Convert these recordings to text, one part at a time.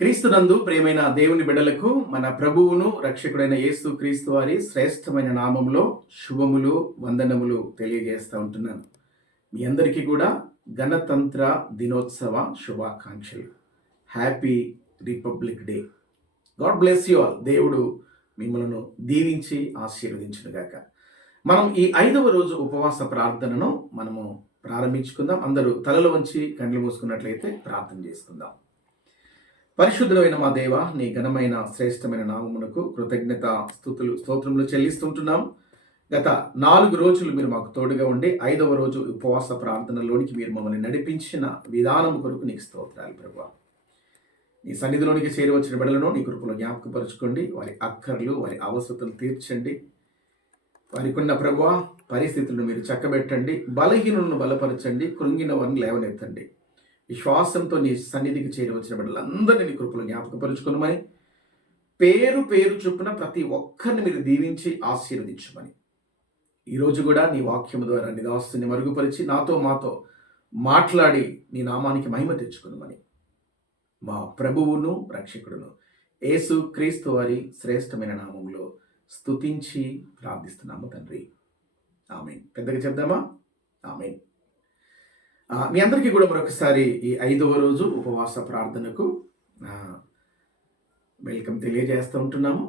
క్రీస్తునందు ప్రియమైన దేవుని బిడ్డలకు మన ప్రభువును రక్షకుడైన యేసు క్రీస్తు వారి శ్రేష్టమైన నామములో శుభములు వందనములు తెలియజేస్తూ ఉంటున్నాను. మీ అందరికీ కూడా గణతంత్ర దినోత్సవ శుభాకాంక్షలు. Happy republic day. God bless you all. దేవుడు మిమ్మల్ని దీవించి ఆశీర్వదించునుగాక. మనం ఈ 5వ రోజు ఉపవాస ప్రార్థనను మనము ప్రారంభించుకుందాం. అందరూ తలలు వంచి కళ్ళు మూసుకున్నట్లయితే ప్రార్థన చేసుకుందాం. పరిశుద్ధుడైన మా దేవ, నీ ఘనమైన శ్రేష్టమైన నామమునకు కృతజ్ఞత స్తుతులు స్తోత్రములు చెల్లిస్తుంటున్నాం. గత 4 రోజులు మీరు మాకు తోడుగా ఉండి 5వ రోజు ఉపవాస ప్రార్థనలోనికి మీరు మమ్మల్ని నడిపించిన విధానం కొరకు నీకు స్తోత్రాలు ప్రభువా. నీ సన్నిధిలోనికి చేరి వచ్చిన బిడ్డలను నీ కృపలో జ్ఞాపకపరచుకోండి. వారి అక్కర్లు వారి అవసరతలు తీర్చండి. వారికి ఉన్న ప్రభువా పరిస్థితులను మీరు చక్కబెట్టండి. బలహీనులను బలపరచండి. కృంగిన వారిని లేవనెత్తండి. విశ్వాసంతో నీ సన్నిధికి చేరి వచ్చిన బిడ్డలందరినీ నీ కృపలో జ్ఞాపకపరుచుకున్నామని, పేరు పేరు చొప్పున ప్రతి ఒక్కరిని మీరు దీవించి ఆశీర్వదించమని, ఈరోజు కూడా నీ వాక్యము ద్వారా నీ దాసుని మరుగుపరిచి నాతో మాతో మాట్లాడి నీ నామానికి మహిమ తెచ్చుకున్నామని మా ప్రభువును రక్షకుడును యేసు క్రీస్తు వారి శ్రేష్టమైన నామంలో స్తుతించి ప్రార్థిస్తున్నాము తండ్రి. ఆమేన్. పెద్దగా చెప్దామా? ఆమేన్. మీ అందరికీ కూడా మరొకసారి ఈ 5వ రోజు ఉపవాస ప్రార్థనకు వెల్కమ్ తెలియజేస్తూ ఉంటున్నాము.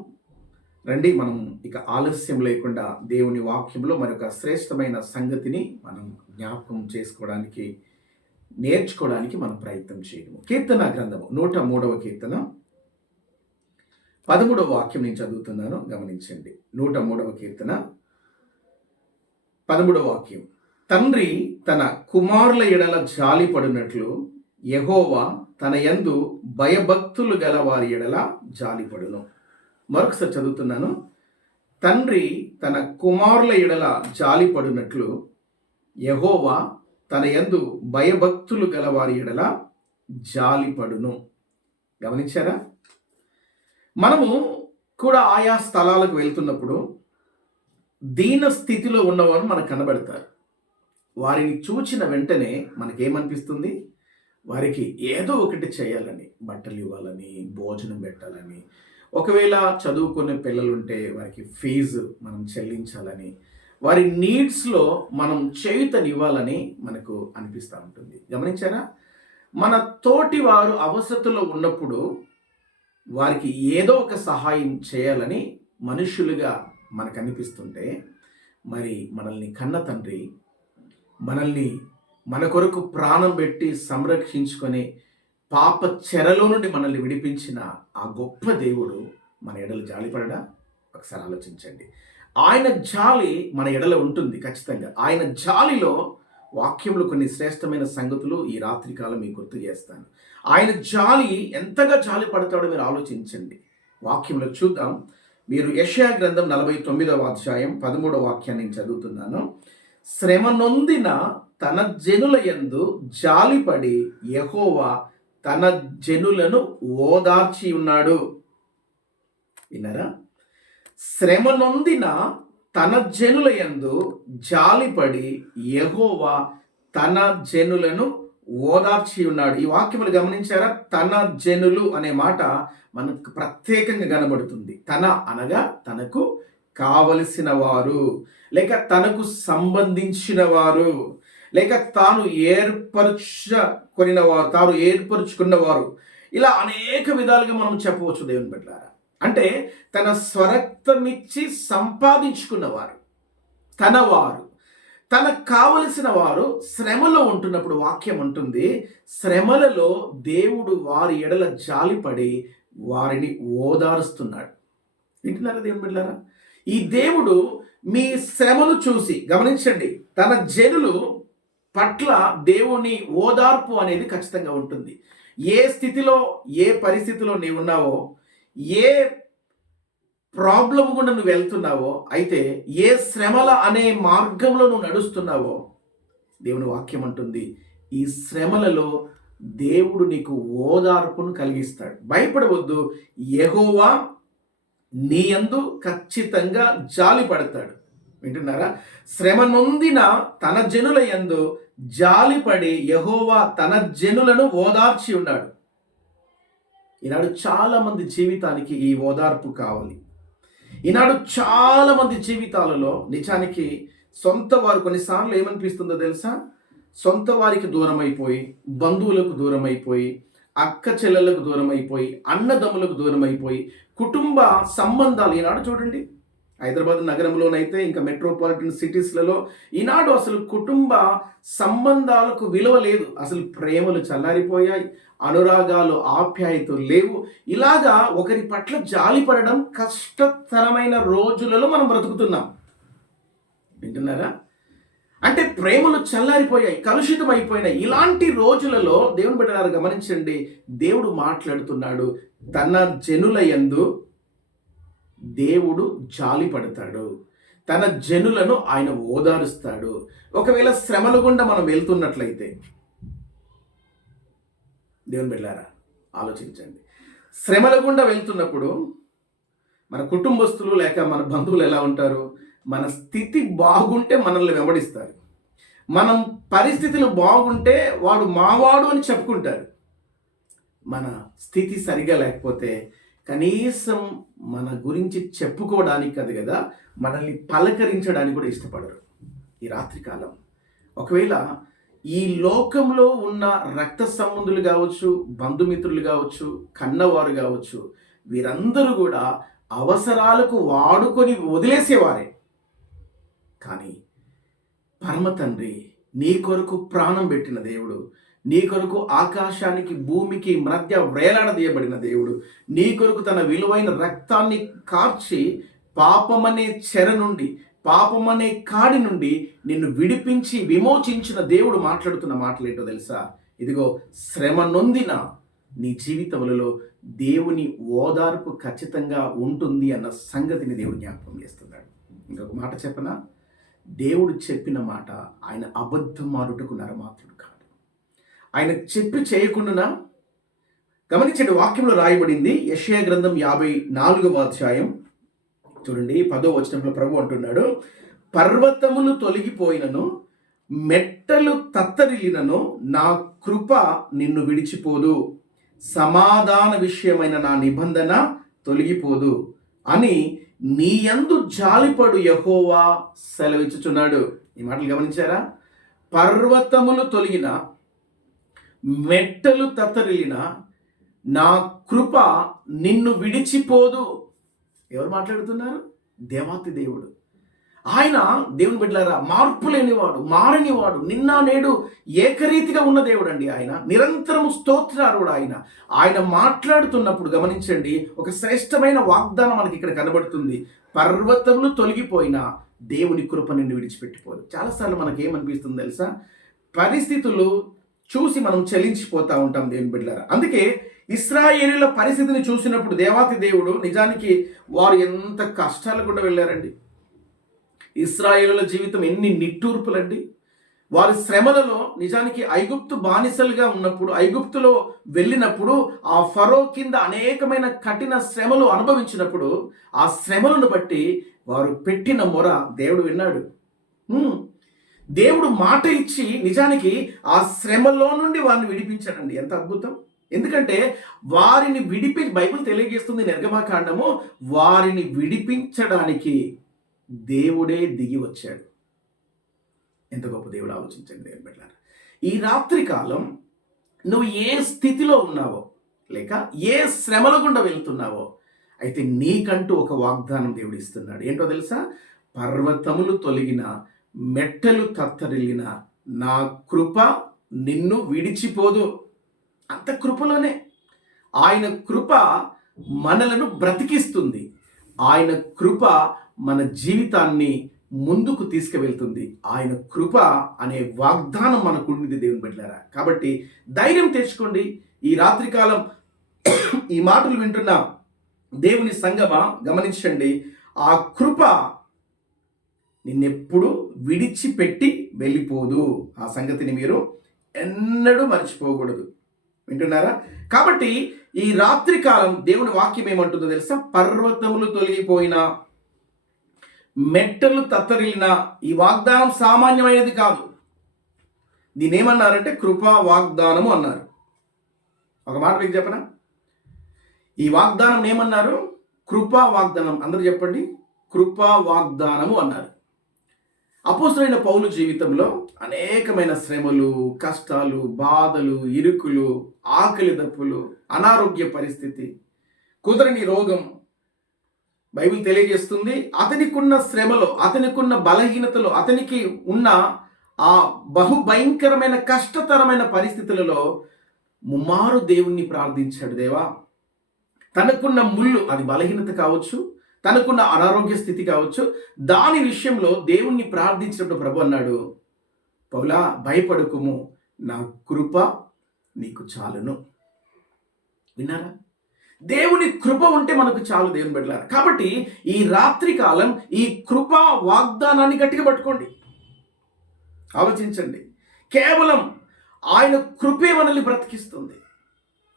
రండి, మనం ఇక ఆలస్యం లేకుండా దేవుని వాక్యంలో మరొక శ్రేష్టమైన సంగతిని మనం జ్ఞాపకం చేసుకోవడానికి నేర్చుకోవడానికి మనం ప్రయత్నం చేయము. కీర్తన గ్రంథము 103వ కీర్తన 13వ వాక్యం నేను చదువుతున్నాను, గమనించండి. 103వ కీర్తన 13వ వాక్యం. తండ్రి తన కుమారుల ఎడల జాలిపడినట్లు యెహోవా తన యందు భయభక్తులు గల వారి ఎడల జాలిపడును. మరొకసారి చదువుతున్నాను. తండ్రి తన కుమారుల ఎడల జాలిపడినట్లు యెహోవా తన యందు భయభక్తులు గల వారి ఎడల జాలిపడును. గమనించారా? మనము కూడా ఆయా స్థలాలకు వెళ్తున్నప్పుడు దీన స్థితిలో ఉన్నవారు మనకు కనబడతారు. వారిని చూచిన వెంటనే మనకేమనిపిస్తుంది? వారికి ఏదో ఒకటి చేయాలని, బట్టలు ఇవ్వాలని, భోజనం పెట్టాలని, ఒకవేళ చదువుకునే పిల్లలుంటే వారికి ఫీజు మనం చెల్లించాలని, వారి నీడ్స్లో మనం చేయూతనివ్వాలని మనకు అనిపిస్తూ ఉంటుంది. గమనించారా? మన తోటి వారు అవసరతలో ఉన్నప్పుడు వారికి ఏదో ఒక సహాయం చేయాలని మనుషులుగా మనకు అనిపిస్తుంటే, మరి మనల్ని కన్న తండ్రి మనల్ని మన కొరకు ప్రాణం పెట్టి సంరక్షించుకొని పాప చెరలో నుండి మనల్ని విడిపించిన ఆ గొప్ప దేవుడు మన ఎడల జాలిపడడా? ఒకసారి ఆలోచించండి. ఆయన జాలి మన ఎడల ఉంటుంది ఖచ్చితంగా. ఆయన జాలిలో వాక్యంలో కొన్ని శ్రేష్టమైన సంగతులు ఈ రాత్రికాలం మీకు గుర్తు చేస్తాను. ఆయన జాలి ఎంతగా జాలి పడతాడో మీరు ఆలోచించండి. వాక్యంలో చూద్దాం. మీరు యెషయా గ్రంథం 49వ అధ్యాయం 13వ వాక్యాన్ని నేను చదువుతున్నాను. శ్రమ నొందిన తన జనుల యందు జాలిపడి యెహోవా తన జనులను ఓదార్చి ఉన్నాడు. విన్నారా? శ్రమ నొందిన తన జనుల యందు జాలిపడి యెహోవా తన జనులను ఓదార్చి ఉన్నాడు. ఈ వాక్యములు గమనించారా? తన జనులు అనే మాట మనకు ప్రత్యేకంగా కనబడుతుంది. తన అనగా తనకు కావలసిన వారు, లేక తనకు సంబంధించిన వారు, లేక తాను ఏర్పరుచుకున్నవారు, ఇలా అనేక విధాలుగా మనం చెప్పవచ్చు దేవుని బిడ్డలారా. అంటే తన స్వరక్తమిచ్చి సంపాదించుకున్నవారు, తనవారు, తనకు కావలసిన వారు శ్రమలో ఉంటున్నప్పుడు వాక్యం ఉంటుంది, శ్రమలలో దేవుడు వారి ఎడల జాలిపడి వారిని ఓదారుస్తున్నాడు. వింటున్నారా దేవుని బిడ్డలారా? ఈ దేవుడు మీ శ్రమను చూసి, గమనించండి, తన జనులు పట్ల దేవుని ఓదార్పు అనేది ఖచ్చితంగా ఉంటుంది. ఏ స్థితిలో ఏ పరిస్థితిలో నీవు ఉన్నావో, ఏ ప్రాబ్లం గుండా నువ్వు వెళ్తున్నావో, అయితే ఏ శ్రమల అనే మార్గంలో నువ్వు నడుస్తున్నావో, దేవుని వాక్యం అంటుంది ఈ శ్రమలలో దేవుడు నీకు ఓదార్పును కలిగిస్తాడు. భయపడవద్దు, యెహోవా నీ యందు ఖచ్చితంగా జాలి పడతాడు. వింటున్నారా? శ్రమ నొందిన తన జనుల యందు జాలిపడి యెహోవా తన జనులను ఓదార్చి ఉన్నాడు. ఈనాడు చాలామంది జీవితానికి ఈ ఓదార్పు కావాలి. ఈనాడు చాలామంది జీవితాలలో నిజానికి సొంత వారు కొన్నిసార్లు ఏమనిపిస్తుందో తెలుసా? సొంత వారికి దూరం అయిపోయి, బంధువులకు దూరం అయిపోయి, అక్క చెల్లెలకు దూరం అయిపోయి, అన్నదమ్ములకు దూరం అయిపోయి, కుటుంబ సంబంధాలు ఈనాడు చూడండి, హైదరాబాద్ నగరంలోనైతే ఇంకా మెట్రోపాలిటన్ సిటీస్లలో ఈనాడు అసలు కుటుంబ సంబంధాలకు విలువ లేదు. అసలు ప్రేమలు చల్లారిపోయాయి, అనురాగాలు ఆప్యాయతలు లేవు. ఇలాగా ఒకరి పట్ల జాలి పడడం కష్టతరమైన రోజులలో మనం బ్రతుకుతున్నాం. వింటున్నారా? అంటే ప్రేమలు చల్లారిపోయాయి, కలుషితం అయిపోయినాయి. ఇలాంటి రోజులలో దేవుని బిడ్డలారా గమనించండి, దేవుడు మాట్లాడుతున్నాడు. తన జనుల యందు దేవుడు జాలి పడతాడు, తన జనులను ఆయన ఓదారుస్తాడు. ఒకవేళ శ్రమల గుండా మనం వెళ్తున్నట్లయితే, దేవుని బిడ్డలారా ఆలోచించండి, శ్రమల గుండా వెళ్తున్నప్పుడు మన కుటుంబస్తులు లేక మన బంధువులు ఎలా ఉంటారు? మన స్థితి బాగుంటే మనల్ని వెంబడిస్తారు, మనం పరిస్థితులు బాగుంటే వాడు మావాడు అని చెప్పుకుంటారు. మన స్థితి సరిగా లేకపోతే కనీసం మన గురించి చెప్పుకోవడానికి కాదు కదా, మనల్ని పలకరించడానికి కూడా ఇష్టపడరు. ఈ రాత్రికాలం ఒకవేళ ఈ లోకంలో ఉన్న రక్త సంబంధులు కావచ్చు, బంధుమిత్రులు కావచ్చు, కన్నవారు కావచ్చు, వీరందరూ కూడా అవసరాలకు వాడుకొని వదిలేసేవారే. కానీ పరమ తండ్రి నీ కొరకు ప్రాణం పెట్టిన దేవుడు, నీ కొరకు ఆకాశానికి భూమికి మధ్య వేలాడదీయబడిన దేవుడు, నీ కొరకు తన విలువైన రక్తాన్ని కార్చి పాపమనే చెర నుండి, పాపమనే కాడి నుండి నిన్ను విడిపించి విమోచించిన దేవుడు మాట్లాడుతున్న మాటలేంటో తెలుసా? ఇదిగో, శ్రమ నొందిన నీ జీవితములలో దేవుని ఓదార్పు ఖచ్చితంగా ఉంటుంది అన్న సంగతిని దేవుడు జ్ఞాపకం చేస్తున్నాడు. ఇంకొక మాట చెప్పనా? దేవుడు చెప్పిన మాట ఆయన అబద్ధమాడుటకు నరమాత్రుడు కాదు. ఆయన చెప్పి చేయకుండా గమనించండి, వాక్యంలో రాయబడింది యెషయా గ్రంథం 54వ అధ్యాయం చూడండి, 10వ వచనంలో ప్రభు అంటున్నాడు, పర్వతములు తొలగిపోయినను, మెట్టలు తత్తరిల్లినను, నా కృప నిన్ను విడిచిపోదు, సమాధాన విషయమైన నా నిబంధన తొలగిపోదు అని నీ యందు జాలిపడు యెహోవా సెలవిచ్చుచున్నాడు. ఈ మాటలు గమనించారా? పర్వతములు తొలగిన, మెట్టలు తత్తరిల్లిన, నా కృప నిన్ను విడిచిపోదు. ఎవరు మాట్లాడుతున్నారు? దేవాతి దేవుడు. ఆయన దేవుని బిడ్డలారా మార్పు లేనివాడు, మారనివాడు, నిన్న నేడు ఏకరీతిగా ఉన్న దేవుడు అండి. ఆయన నిరంతరము స్తోత్రారుడు. ఆయన మాట్లాడుతున్నప్పుడు గమనించండి, ఒక శ్రేష్టమైన వాగ్దానం మనకి ఇక్కడ కనబడుతుంది. పర్వతములు తొలగిపోయినా దేవుని కృప నిన్ను విడిచిపెట్టిపోదు. చాలాసార్లు మనకి ఏమనిపిస్తుంది తెలుసా? పరిస్థితులు చూసి మనం చలించిపోతూ ఉంటాం దేవుని బిడ్డలారా. అందుకే ఇశ్రాయేలీయుల పరిస్థితిని చూసినప్పుడు దేవాతి దేవుడు నిజానికి వారు ఎంత కష్టాలు కూడా వెళ్ళారండి. ఇశ్రాయేలుల జీవితం ఎన్ని నిట్టూర్పులండి. వారి శ్రమలలో నిజానికి ఐగుప్తు బానిసలుగా ఉన్నప్పుడు, ఐగుప్తులో వెళ్ళినప్పుడు, ఆ ఫరో కింద అనేకమైన కఠిన శ్రమలు అనుభవించినప్పుడు, ఆ శ్రమలను బట్టి వారు పెట్టిన మొర దేవుడు విన్నాడు. దేవుడు మాట ఇచ్చి నిజానికి ఆ శ్రమలో నుండి వారిని విడిపించాడండి. ఎంత అద్భుతం! ఎందుకంటే వారిని బైబిల్ తెలియజేస్తుంది నిర్గమకాండము, వారిని విడిపించడానికి దేవుడే దిగి వచ్చాడు. ఎంత గొప్ప దేవుడు! ఆలోచించండి దేవుని బిడ్డలారా. ఈ రాత్రి కాలం నువ్వు ఏ స్థితిలో ఉన్నావో, లేక ఏ శ్రమల గుండా వెళ్తున్నావో, అయితే నీకంటూ ఒక వాగ్దానం దేవుడు ఇస్తున్నాడు. ఏంటో తెలుసా? పర్వతములు తొలగిన, మెట్టలు తత్తరిల్లిన, నా కృప నిన్ను విడిచిపోదు. అంత కృపలోనే ఆయన కృప మనలను బ్రతికిస్తుంది. ఆయన కృప మన జీవితాన్ని ముందుకు తీసుకువెళ్తుంది. ఆయన కృప అనే వాగ్దానం మనకుండింది దేవుని బిడ్డలారా. కాబట్టి ధైర్యం తెచ్చుకోండి. ఈ రాత్రికాలం ఈ మాటలు వింటున్న దేవుని సంగమా గమనించండి, ఆ కృప నిన్నెప్పుడు విడిచిపెట్టి వెళ్ళిపోదు. ఆ సంగతిని మీరు ఎన్నడూ మర్చిపోకూడదు. వింటున్నారా? కాబట్టి ఈ రాత్రి కాలం దేవుని వాక్యం ఏమంటుందో తెలుసా? పర్వతములు తొలగిపోయిన, మెట్టలు తత్తరిల్లిన. ఈ వాగ్దానం సామాన్యమైనది కాదు. దీన్ని ఏమన్నారంటే కృపా వాగ్దానము అన్నారు. ఒక మాట మీకు చెప్పనా? ఈ వాగ్దానం ఏమన్నారు? కృపా వాగ్దానం. అందరూ చెప్పండి, కృపా వాగ్దానము అన్నారు. అపోస్తలుడైన పౌలు జీవితంలో అనేకమైన శ్రమలు, కష్టాలు, బాధలు, ఇరుకులు, ఆకలి దప్పులు, అనారోగ్య పరిస్థితి, కుదరని రోగం. బైబిల్ తెలియజేస్తుంది, అతనికున్న శ్రమలో, అతనికున్న బలహీనతలో, అతనికి ఉన్న ఆ బహుభయంకరమైన కష్టతరమైన పరిస్థితులలో ముమ్మారు దేవుణ్ణి ప్రార్థించాడు. దేవా, తనకున్న ముళ్ళు, అది బలహీనత కావచ్చు, తనకున్న అనారోగ్య స్థితి కావచ్చు, దాని విషయంలో దేవుణ్ణి ప్రార్థించినప్పుడు ప్రభు అన్నాడు, పౌలా భయపడకుము, నా కృప నీకు చాలును. విన్నారా? దేవుని కృప ఉంటే మనకు చాలు దేవుని బిడ్డలారా. కాబట్టి ఈ రాత్రి కాలం ఈ కృపా వాగ్దానాన్ని గట్టిగా పట్టుకోండి. ఆలోచించండి, కేవలం ఆయన కృపే మనల్ని బ్రతికిస్తుంది.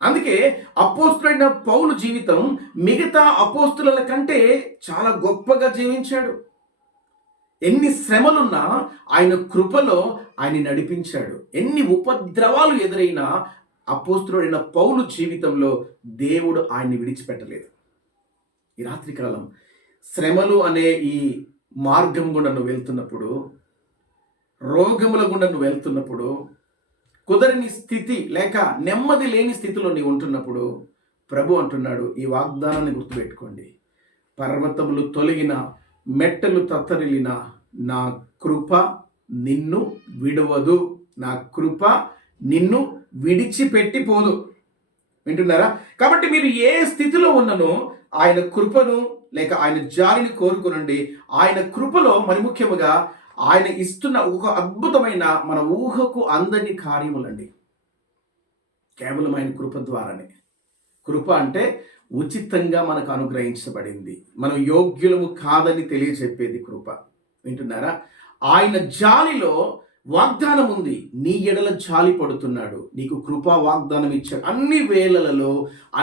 అందుకే అపోస్తులైన పౌలు జీవితం మిగతా అపోస్తుల కంటే చాలా గొప్పగా జీవించాడు. ఎన్ని శ్రమలున్నా ఆయన కృపలో ఆయన నడిపించాడు. ఎన్ని ఉపద్రవాలు ఎదురైనా అపోస్తులైన పౌలు జీవితంలో దేవుడు ఆయన్ని విడిచిపెట్టలేదు. ఈ రాత్రికాలం శ్రమలు అనే ఈ మార్గం గుండా నువ్వు వెళ్తున్నప్పుడు, రోగముల గుండా నువ్వు వెళ్తున్నప్పుడు, కుదరని స్థితి లేక నెమ్మది లేని స్థితిలో నీవు ఉంటున్నప్పుడు ప్రభు అంటున్నాడు, ఈ వాగ్దానాన్ని గుర్తుపెట్టుకోండి, పర్వతములు తొలగిన, మెట్టలు తత్తరిల్లిన, నా కృప నిన్ను విడువదు, నా కృప నిన్ను విడిచిపెట్టిపోదు. వింటున్నారా? కాబట్టి మీరు ఏ స్థితిలో ఉన్ననో ఆయన కృపను లేక ఆయన జాలిని కోరుకునండి. ఆయన కృపలో మరి ముఖ్యముగా ఆయన ఇస్తున్న ఒక అద్భుతమైన, మన ఊహకు అందని కార్యములండి కేవలం ఆయన కృప ద్వారానే. కృప అంటే ఉచితంగా మనకు అనుగ్రహించబడింది, మనం యోగ్యులము కాదని తెలియచెప్పేది కృప. వింటున్నారా? ఆయన జాలిలో వాగ్దానం ఉంది, నీ ఎడల జాలి పడుతున్నాడు, నీకు కృపా వాగ్దానం ఇచ్చాడు. అన్ని వేళలలో,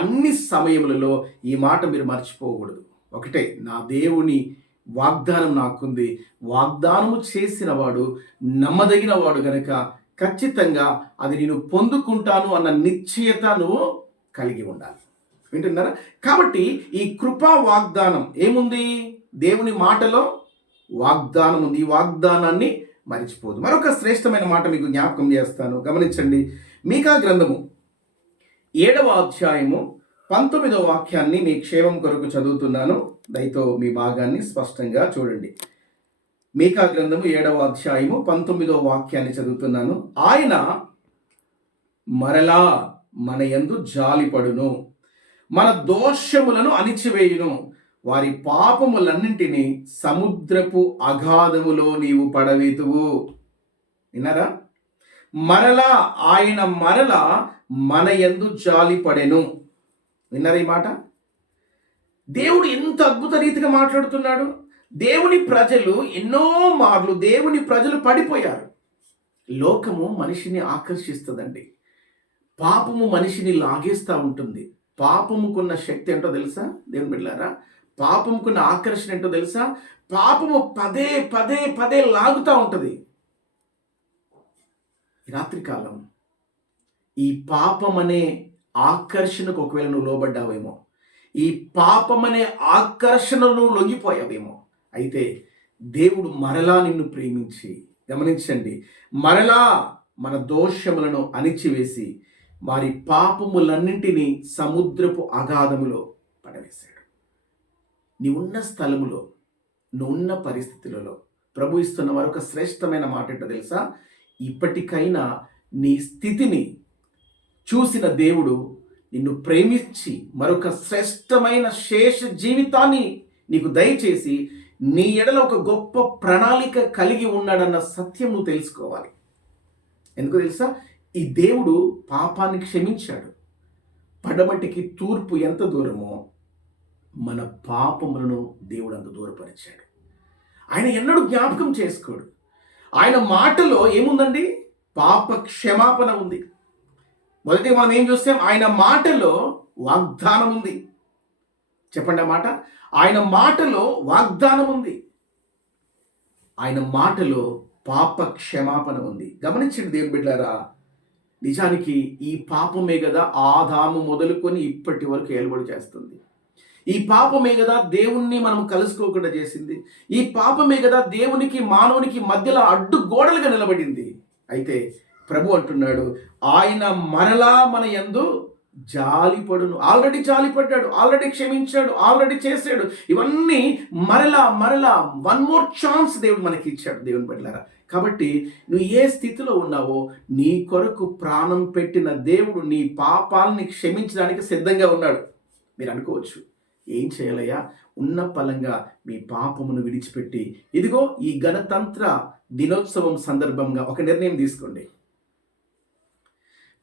అన్ని సమయములలో ఈ మాట మీరు మర్చిపోకూడదు. ఒకటే, నా దేవుని వాగ్దానం నాకుంది, వాగ్దానము చేసిన వాడు నమ్మదగిన వాడు గనక ఖచ్చితంగా అది నేను పొందుకుంటాను అన్న నిశ్చయత నువ్వు కలిగి ఉండాలి. వింటున్నారా? కాబట్టి ఈ కృపా వాగ్దానం ఏముంది? దేవుని మాటలో వాగ్దానం ఉంది. ఈ వాగ్దానాన్ని మరిచిపోదు. మరొక శ్రేష్టమైన మాట మీకు జ్ఞాపకం చేస్తాను, గమనించండి. మీకా గ్రంథము 7వ అధ్యాయము 19వ వాక్యాన్ని మీ క్షేమం కొరకు చదువుతున్నాను. దయతో మీ భాగాన్ని స్పష్టంగా చూడండి. మీకా గ్రంథము 7వ అధ్యాయము 19వ వాక్యాన్ని చదువుతున్నాను. ఆయన మరలా మన యందు జాలిపడును, మన దోషములను అణిచివేయును, వారి పాపములన్నింటినీ సముద్రపు అగాధములో నీవు పడవేతువు. విన్నారా? మరలా ఆయన మరలా మన యందు జాలిపడెను. విన్నారా ఈ మాట? దేవుడు ఎంత అద్భుత రీతిగా మాట్లాడుతున్నాడు. దేవుని ప్రజలు ఎన్నో మార్లు దేవుని ప్రజలు పడిపోయారు. లోకము మనిషిని ఆకర్షిస్తుందండి, పాపము మనిషిని లాగేస్తూ ఉంటుంది. పాపముకున్న శక్తి ఏంటో తెలుసా దేవుని బిడ్డలారా? పాపముకున్న ఆకర్షణ ఏంటో తెలుసా? పాపము పదే పదే పదే లాగుతూ ఉంటుంది. రాత్రికాలం ఈ పాపం అనే ఆకర్షణకు ఒకవేళ నువ్వు లోబడ్డావేమో, ఈ పాపం అనే ఆకర్షణను లొంగిపోయావేమో, అయితే దేవుడు మరలా నిన్ను ప్రేమించి, గమనించండి, మరలా మన దోషములను అణిచివేసి వారి పాపములన్నింటినీ సముద్రపు అగాధములో పడవేశాడు. నీవున్న స్థలములో, నువ్వున్న పరిస్థితులలో ప్రభు ఇస్తున్న మరొక శ్రేష్టమైన మాట ఏంటో తెలుసా? ఇప్పటికైనా నీ స్థితిని చూసిన దేవుడు నిన్ను ప్రేమించి మరొక శ్రేష్టమైన శేష జీవితాన్ని నీకు దయచేసి నీ ఎడల ఒక గొప్ప ప్రణాళిక కలిగి ఉన్నాడన్న సత్యం నువ్వు తెలుసుకోవాలి. ఎందుకు తెలుసా? ఈ దేవుడు పాపాన్ని క్షమించాడు. పడమటికి తూర్పు ఎంత దూరమో మన పాపములను దేవుడు అంత దూరపరిచాడు. ఆయన ఎన్నడూ జ్ఞాపకం చేసుకోడు. ఆయన మాటలో ఏముందండి? పాప క్షమాపణ ఉంది. మొదటి మనం ఏం చూస్తాం? ఆయన మాటలో వాగ్దానం ఉంది. చెప్పండి ఆ మాట. ఆయన మాటలో వాగ్దానం ఉంది, ఆయన మాటలో పాప క్షమాపణ ఉంది. గమనించండి దేవుని బిడ్డలారా, నిజానికి ఈ పాపమే కదా ఆదాము మొదలుకొని ఇప్పటి వరకు ఏలుబడి చేస్తుంది. ఈ పాపమే కదా దేవుణ్ణి మనం కలుసుకోకుండా చేసింది. ఈ పాపమే కదా దేవునికి మానవునికి మధ్యలో అడ్డు గోడలుగా నిలబడింది. అయితే ప్రభు అంటున్నాడు, ఆయన మరలా మన యందు జాలిపడును. ఆల్రెడీ జాలిపడ్డాడు, ఆల్రెడీ క్షమించాడు, ఆల్రెడీ చేశాడు. ఇవన్నీ మరలా వన్ మోర్ ఛాన్స్ దేవుడు మనకి ఇచ్చాడు. దేవుని బిడ్డలారా, కాబట్టి నువ్వు ఏ స్థితిలో ఉన్నావో నీ కొరకు ప్రాణం పెట్టిన దేవుడు నీ పాపాలని క్షమించడానికి సిద్ధంగా ఉన్నాడు. మీరు అనుకోవచ్చు, ఏం చేయాలయ్యా? ఉన్న పలంగా మీ పాపమును విడిచిపెట్టి ఇదిగో ఈ గణతంత్ర దినోత్సవం సందర్భంగా ఒక నిర్ణయం తీసుకోండి.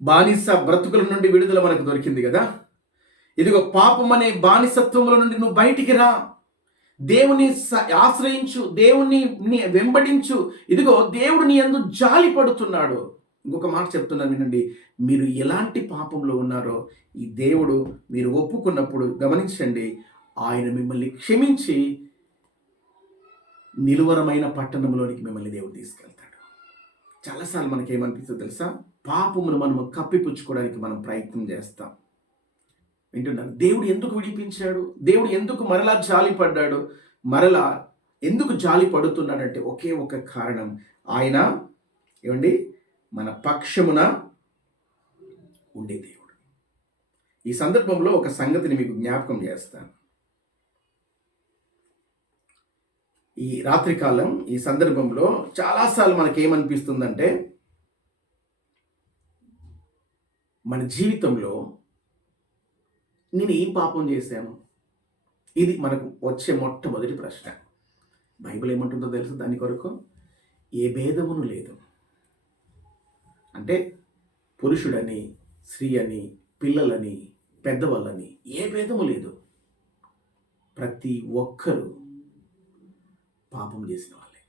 బానిస బ్రతుకుల నుండి విడుదల మనకు దొరికింది కదా. ఇదిగో పాపం అనే బానిసత్వముల నుండి నువ్వు బయటికి రా, దేవుని ఆశ్రయించు, దేవుని వెంబడించు. ఇదిగో దేవుడు నీ యందు జాలి పడుతున్నాడు. ఇంకొక మాట చెప్తున్నాను వినండి, మీరు ఎలాంటి పాపంలో ఉన్నారో ఈ దేవుడు మీరు ఒప్పుకున్నప్పుడు గమనించండి, ఆయన మిమ్మల్ని క్షమించి నిలువరమైన పట్టణంలోనికి మిమ్మల్ని దేవుడు తీసుకెళ్తాడు. చాలాసార్లు మనకి ఏమనిపిస్తుందో తెలుసా? పాపమును మనము కప్పిపుచ్చుకోవడానికి మనం ప్రయత్నం చేస్తాం. వింటున్నాను, దేవుడు ఎందుకు విడిపించాడు? దేవుడు ఎందుకు మరలా జాలి పడ్డాడు? మరలా ఎందుకు జాలి పడుతున్నాడంటే ఒకే ఒక కారణం, ఆయన ఏమండి మన పక్షమున ఉండే దేవుడు. ఈ సందర్భంలో ఒక సంగతిని మీకు జ్ఞాపకం చేస్తాను. ఈ రాత్రికాలం ఈ సందర్భంలో చాలాసార్లు మనకేమనిపిస్తుందంటే, మన జీవితంలో నేను ఏం పాపం చేశాను? ఇది మనకు వచ్చే మొట్టమొదటి ప్రశ్న. బైబిల్ ఏమంటుందో తెలుసు దాని కొరకు? ఏ భేదమును లేదు. అంటే పురుషుడని, స్త్రీ అని, పిల్లలని, పెద్దవాళ్ళని ఏ భేదము లేదు. ప్రతి ఒక్కరూ పాపం చేసిన వాళ్ళే.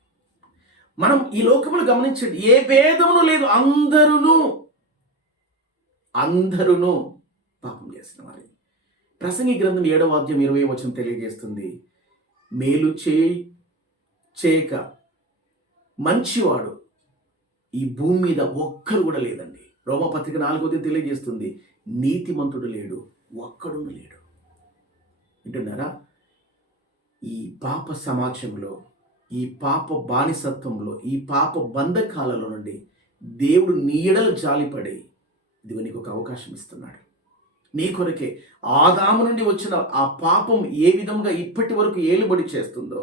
మనం ఈ లోకములు గమనించండి, ఏ భేదమును లేదు. అందరూ పాపం చేసిన వారే. ప్రసంగి గ్రంథం 7వ అధ్యాయం 20వ వచనం తెలియజేస్తుంది, మేలు చేయక మంచివాడు ఈ భూమి మీద ఒక్కరు కూడా లేదండి. రోమపత్రిక 4వ అధ్యాయం తెలియజేస్తుంది, నీతిమంతుడు లేడు, ఒక్కడును లేడు. వింటున్నారా? ఈ పాప సమాజంలో, ఈ పాప బానిసత్వంలో, ఈ పాప బంధకాలలో నుండి దేవుడు నీ ఎడల జాలిపడి ఇదిగో నీకు ఒక అవకాశం ఇస్తున్నాడు. నీ కొరకే ఆదాము నుండి వచ్చిన ఆ పాపం ఏ విధంగా ఇప్పటి వరకు ఏలుబడి చేస్తుందో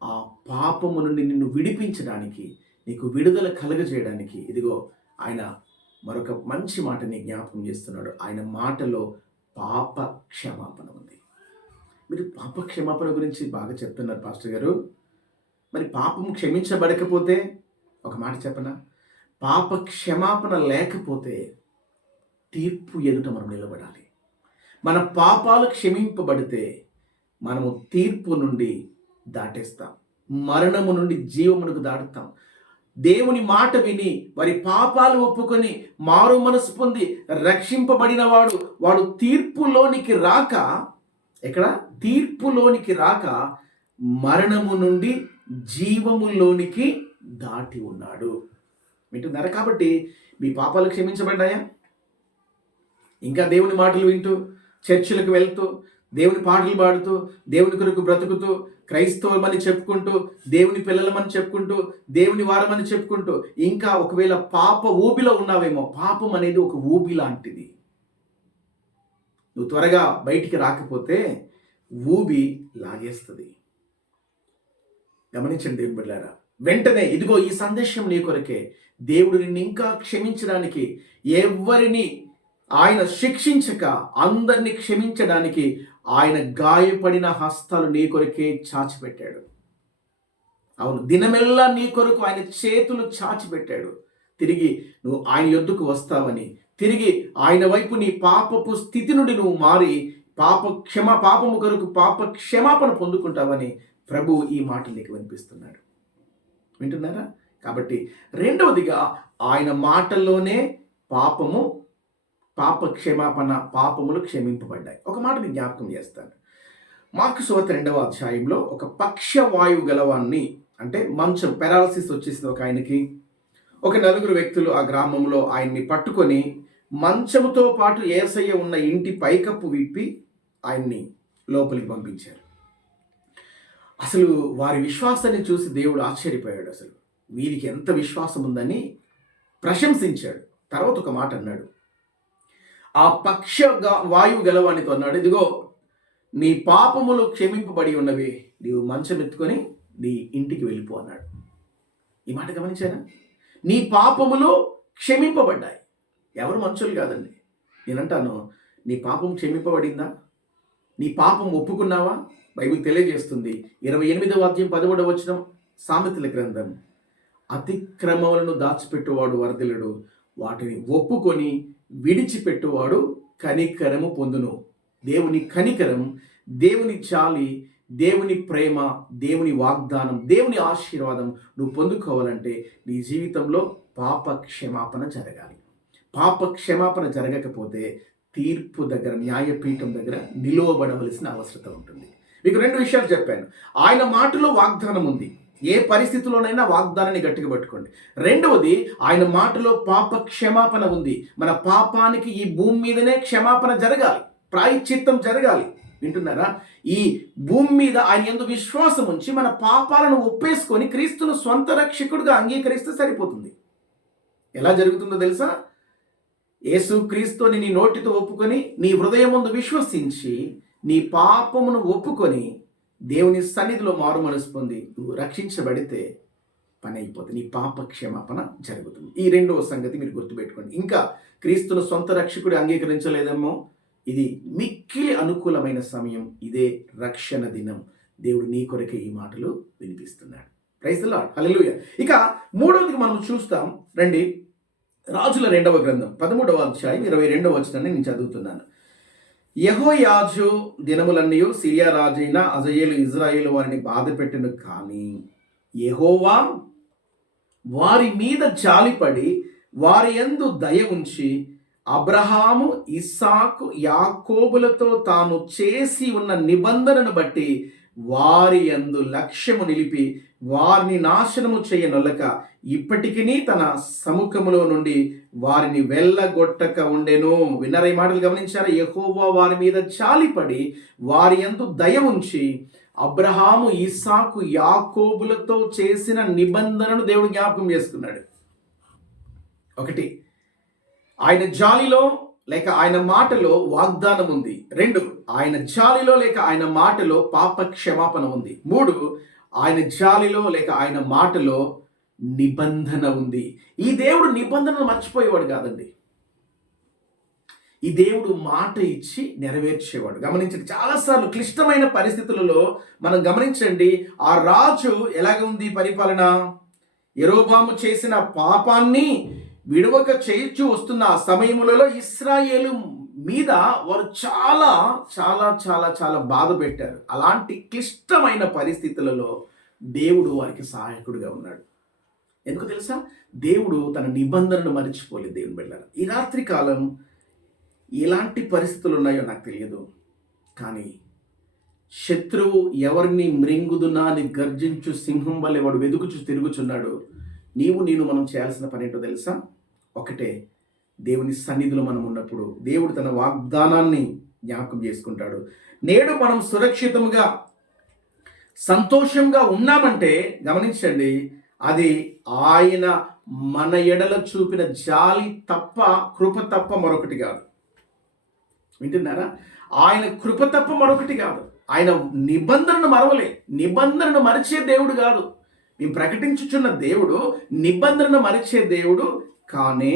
ఆ పాపము నుండి నిన్ను విడిపించడానికి, నీకు విడుదల కలగజేయడానికి ఇదిగో ఆయన మరొక మంచి మాటని జ్ఞాపకం చేస్తున్నాడు. ఆయన మాటలో పాప క్షమాపణ ఉంది. మీరు పాప క్షమాపణ గురించి బాగా చెప్తున్నారు పాస్టర్ గారు. మరి పాపం క్షమించబడకపోతే ఒక మాట చెప్పనా? పాప క్షమాపణ లేకపోతే తీర్పు ఎదుట మనం నిలబడాలి. మన పాపాలు క్షమింపబడితే మనము తీర్పు నుండి దాటేస్తాం, మరణము నుండి జీవమునకు దాటుతాం. దేవుని మాట విని వారి పాపాలు ఒప్పుకొని మారు మనసు పొంది రక్షింపబడిన వాడు తీర్పులోనికి రాక, తీర్పులోనికి రాక మరణము నుండి జీవములోనికి దాటి ఉన్నాడు. వింటున్నారా? కాబట్టి మీ పాపాలు క్షమించబడ్డాయా? ఇంకా దేవుని మాటలు వింటూ, చర్చిలకు వెళ్తూ, దేవుని పాటలు పాడుతూ, దేవుని కొరకు బ్రతుకుతూ, క్రైస్తవమని చెప్పుకుంటూ, దేవుని పిల్లలమని చెప్పుకుంటూ, దేవుని వారమని చెప్పుకుంటూ, ఇంకా ఒకవేళ పాప ఊబిలో ఉన్నావేమో. పాపం అనేది ఒక ఊబి లాంటిది. నువ్వు త్వరగా బయటికి రాకపోతే ఊబి లాగేస్తుంది. గమనించండి దేవుని బిడ్డలారా, వెంటనే ఇదిగో ఈ సందేశం నీ కొరకే. దేవుడు నిన్ను ఇంకా క్షమించడానికి, ఎవరిని ఆయన శిక్షించక అందరినీ క్షమించడానికి ఆయన గాయపడిన హస్తాలు నీ కొరకే చాచిపెట్టాడు. అవును, దినమెల్లా నీ కొరకు ఆయన చేతులు చాచిపెట్టాడు. తిరిగి నువ్వు ఆయన యొద్దకు వస్తావని, తిరిగి ఆయన వైపు నీ పాపపు స్థితి నుండి నువ్వు మారి పాపము కొరకు పాప క్షమాపణ పొందుకుంటావని ప్రభు ఈ మాటలు నీకు వినిపిస్తున్నాడు. వింటున్నారా? కాబట్టి రెండవదిగా ఆయన మాటల్లోనే పాప క్షమాపణ, పాపములు క్షమింపబడ్డాయి. ఒక మాటని జ్ఞాపకం చేస్తాను. మార్కు సువార్త 2వ అధ్యాయంలో ఒక పక్షవాయువు గలవాన్ని, అంటే మంచం, పెరాలసిస్ వచ్చేసింది ఒక ఆయనకి. ఒక నలుగురు వ్యక్తులు ఆ గ్రామంలో ఆయన్ని పట్టుకొని మంచముతో పాటు యేసయ్య ఉన్న ఇంటి పైకప్పు విప్పి ఆయన్ని లోపలికి పంపించారు. అసలు వారి విశ్వాసాన్ని చూసి దేవుడు ఆశ్చర్యపోయాడు. అసలు వీరికి ఎంత విశ్వాసం ఉందని ప్రశంసించాడు. తర్వాత ఒక మాట అన్నాడు. ఆ పక్ష వాయువు గలవానితో అన్నాడు, ఇదిగో నీ పాపములు క్షమింపబడి ఉన్నవి, నీవు మంచం ఎత్తుకొని నీ ఇంటికి వెళ్ళిపో అన్నాడు. ఈ మాట గమనించారా? నీ పాపములు క్షమింపబడ్డాయి. ఎవరు మనుషులు కాదండి. నేనంటాను, నీ పాపం క్షమింపబడిందా? నీ పాపం ఒప్పుకున్నావా? బైబిల్ తెలియజేస్తుంది 28వ అధ్యాయం 13వ వచనం, సామెతల గ్రంథం, అతిక్రమములను దాచిపెట్టువాడు వర్ధిల్లుడు, వాటిని ఒప్పుకొని విడిచిపెట్టువాడు కనికరము పొందును. దేవుని కనికరం, దేవుని చాలి, దేవుని ప్రేమ, దేవుని వాగ్దానం, దేవుని ఆశీర్వాదం నువ్వు పొందుకోవాలంటే నీ జీవితంలో పాప క్షమాపణ జరగాలి. పాప క్షమాపణ జరగకపోతే తీర్పు దగ్గర, న్యాయపీఠం దగ్గర నిలువబడవలసిన అవసరం ఉంటుంది. మీకు 2 విషయాలు చెప్పాను. ఆయన మాటలో వాగ్దానం ఉంది. ఏ పరిస్థితిలోనైనా వాగ్దానాన్ని గట్టిగా పట్టుకోండి. రెండవది, ఆయన మాటలో పాప క్షమాపణ ఉంది. మన పాపానికి ఈ భూమి మీదనే క్షమాపణ జరగాలి, ప్రాయశ్చిత్తం జరగాలి. వింటున్నారా? ఈ భూమి మీద ఆయన యందు విశ్వాసం ఉంచి మన పాపాలను ఒప్పేసుకొని క్రీస్తును స్వంత రక్షకుడిగా అంగీకరిస్తే సరిపోతుంది. ఎలా జరుగుతుందో తెలుసా? యేసు క్రీస్తుని నీ నోటితో ఒప్పుకొని నీ హృదయం ముందు విశ్వసించి నీ పాపమును ఒప్పుకొని దేవుని సన్నిధిలో మారు మనసు పొంది నువ్వు రక్షించబడితే పని అయిపోతుంది. నీ పాప క్షమాపణ జరుగుతుంది. ఈ 2వ సంగతి మీరు గుర్తుపెట్టుకోండి. ఇంకా క్రీస్తును సొంత రక్షకుడు అంగీకరించలేదేమో, ఇది మిక్కిలి అనుకూలమైన సమయం. ఇదే రక్షణ దినం. దేవుడు నీ కొరకే ఈ మాటలు వినిపిస్తున్నాడు. ప్రైజ్ ది లార్డ్, హల్లెలూయా. ఇక 3వదికి మనం చూస్తాం రండి. రాజుల 2వ గ్రంథం 13వ అధ్యాయం 22వ వచనాన్ని నేను చదువుతున్నాను. యెహోయాజు దినములన్నీ సిరియా రాజైన అజయేలు ఇజ్రాయేలు వారిని బాధ పెట్టెను, కానీ యెహోవా వారి మీద జాలిపడి వారి యందు దయ ఉంచి అబ్రహాము, ఇస్సాకు, యాకోబులతో తాను చేసి ఉన్న నిబంధనను బట్టి వారి యందు లక్ష్యము నిలిపి వారిని నాశనము చేయనొల్లక ఇప్పటికీ తన సముఖములో నుండి వారిని వెళ్ళగొట్టక ఉండెను. విన్నారా? ఈ మాటలు గమనించారా? యెహోవా వారి మీద జాలిపడి వారి యందు దయ ఉంచి అబ్రహాము, ఇస్సాకు, యాకోబులతో చేసిన నిబంధనను దేవుడు జ్ఞాపకం చేసుకున్నాడు. ఒకటి, ఆయన జాలిలో లేక ఆయన మాటలో వాగ్దానం ఉంది. 2, ఆయన జాలిలో లేక ఆయన మాటలో పాప క్షమాపణ ఉంది. 3, ఆయన జాలిలో లేక ఆయన మాటలో నిబంధన ఉంది. ఈ దేవుడు నిబంధనను మర్చిపోయేవాడు కాదండి. ఈ దేవుడు మాట ఇచ్చి నెరవేర్చేవాడు. గమనించండి, చాలాసార్లు క్లిష్టమైన పరిస్థితులలో మనం గమనించండి, ఆ రాజు ఎలాగ ఉంది పరిపాలన? యెరోబాము చేసిన పాపాన్ని విడవక చేయించు వస్తున్న ఆ సమయములలో ఇశ్రాయేలు మీద వారు చాలా చాలా చాలా చాలా బాధ పెట్టారు. అలాంటి క్లిష్టమైన పరిస్థితులలో దేవుడు వారికి సహాయకుడిగా ఉన్నాడు. ఎందుకు తెలుసా? దేవుడు తన నిబంధనను మర్చిపోలేదు. దేవుని బిడ్డలారా, ఈ రాత్రి కాలం ఎలాంటి పరిస్థితులు ఉన్నాయో నాకు తెలియదు, కానీ శత్రువు ఎవరిని మృంగుదునా అని గర్జించు సింహం వల్లే వాడు వెదుకుచు తిరుగుచున్నాడు. నేను మనం చేయాల్సిన పని ఏంటో తెలుసా? ఒకటే, దేవుని సన్నిధిలో మనం ఉన్నప్పుడు దేవుడు తన వాగ్దానాన్ని జ్ఞాపకం చేసుకుంటాడు. నేడు మనం సురక్షితంగా సంతోషంగా ఉన్నామంటే గమనించండి, అది ఆయన మన ఎడల చూపిన జాలి తప్ప, కృప తప్ప మరొకటి కాదు. వింటున్నారా? ఆయన కృప తప్ప మరొకటి కాదు. ఆయన నిబంధనను మరవలే. నిబంధనను మరిచే దేవుడు కాదు. మేము ప్రకటించుచున్న దేవుడు నిబంధనను మరిచే దేవుడు కానే